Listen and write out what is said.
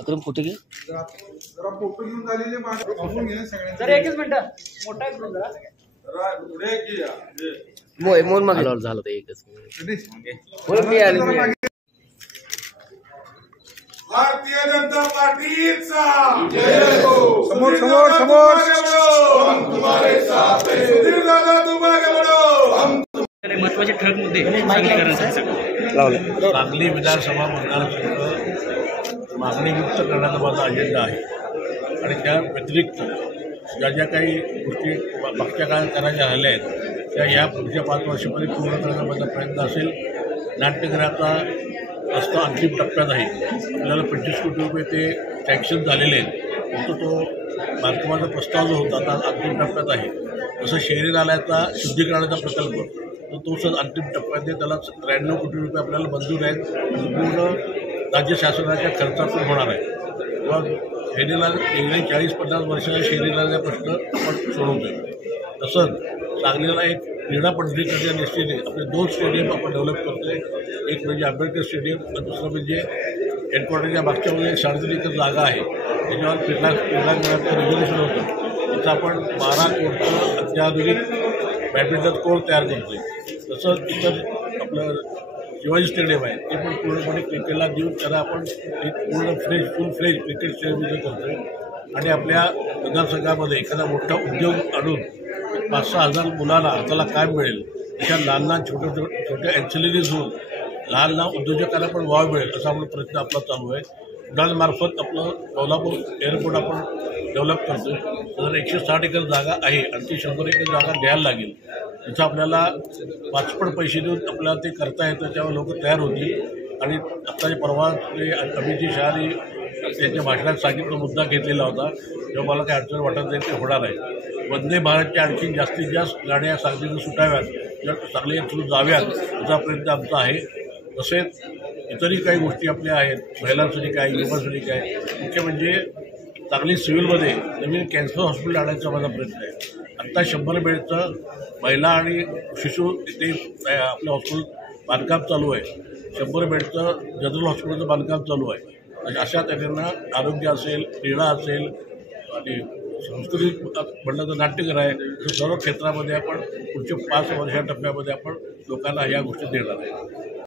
Akram photo घे जरा photo घेऊन झालेले मागून घे सगळ्यांचे जरा एकच मिनिट मोठा एक जरा पुढे घे मोय मोर मागे झालं तर एकच होय मी आलो मी भारतीय जनता पार्टीचा जय हो समोर समोर समोर हम तुम्हारे साथ हैं सुधीर दादा तुम आगे बढ़ो हम महत्वाचे ठळक मुद्दे लावले सांगली विधानसभा मतदारसंघ मागणीयुक्त करण्याचा माझा अजेंडा आहे आणि त्या व्यतिरिक्त ज्या ज्या काही गोष्टी मागच्या काळात करायच्या राहिल्या आहेत त्या ह्या पुढच्या 5 वर्षामध्ये पूर्ण करण्याचा माझा प्रयत्न असेल। नाट्यगृहाचा रस्ता अंतिम टप्प्यात आहे, आपल्याला 25 कोटी रुपये ते सँक्शन झालेले आहेत, फक्त तो बांधकामाचा प्रस्ताव जो होता आता अंतिम टप्प्यात आहे। जसं शहरी नाल्याचा शुद्धीकरणाचा प्रकल्प तो सर अंतिम टप्प्यात आहे, त्याला 93 कोटी रुपये आपल्याला मंजूर आहेत, पूर्ण राज्य शासनाच्या खर्चातून होणार आहे। किंवा शहरीला गेल्या 40-50 वर्षाचा शहरीला प्रश्न आपण सोडवतोय। तसंच सांगलीला एक क्रीडा पंढरीकरच्या दृष्टीने आपले 2 स्टेडियम आपण डेव्हलप करतोय, एक म्हणजे आंबेडकर स्टेडियम आणि दुसरं म्हणजे हेडक्वार्टरच्या मागच्या मध्ये सार्वजनिक जागा आहे त्याच्यावर क्रीडांगणाचं रिझर्वेशन होतं, तिथं आपण 12 कोटीचं अत्याधुनिक बॅडमिंटन कोर्ट तयार करतोय। तसंच इतर आपलं शिवाजी स्टेडियम आहे ते पण पूर्णपणे क्रिकेटला देऊन त्याला आपण एक पूर्ण फुल फ्लेज क्रिकेट स्टेडियम करतोय। आणि आपल्या मतदारसंघामध्ये एखादा मोठा उद्योग आणून 5-6 हजार मुलांना हाताला काम मिळेल, अशा लहान छोट्या ॲन्सिलरीज होऊन लहान उद्योजकांना पण वाव मिळेल असा आपण प्रयत्न आपला चालू आहे। उडानमार्फत आपलं कोल्हापूर एअरपोर्ट आपण डेव्हलप करतोय, तर 160 एकर जागा आहे आणि ती 100 एकर जागा घ्यायला लागेल, तिथं आपल्याला 5 पैसे देऊन आपल्याला ते करता येतं, त्यावर लोक तयार होतील। आणि आत्ताच्या परवा अमित शहानी त्यांच्या भाषणात सांगितला मुद्दा घेतलेला होता, तेव्हा मला काही अडचण वाटत नाही, ते होणार आहे। वंदे भारतच्या आणखी जास्तीत जास्त गाड्या सांगलीतून सुटाव्यात, चांगले थ्रू जाव्यात असा प्रयत्न आमचा आहे। तसेच इतरही काही गोष्टी आपल्या आहेत, महिलांसाठी काय, युवकांसाठी काय, मुख्य म्हणजे सांगली सिव्हिलमध्ये नवीन कॅन्सर हॉस्पिटल आणायचा माझा प्रयत्न आहे। आत्ता 100 बेडचं महिला आणि शिशु इथे आपलं हॉस्पिटल बांधकाम चालू आहे, 100 बेडचं जनरल हॉस्पिटलचं बांधकाम चालू आहे। अशा त्यांना आरोग्य असेल, क्रीडा असेल आणि संस्कृती म्हणलं तर नाट्यगृह आहे, सर्व क्षेत्रामध्ये आपण पुढच्या 5 वर्षा टप्प्यामध्ये आपण लोकांना या गोष्टी देणार आहे।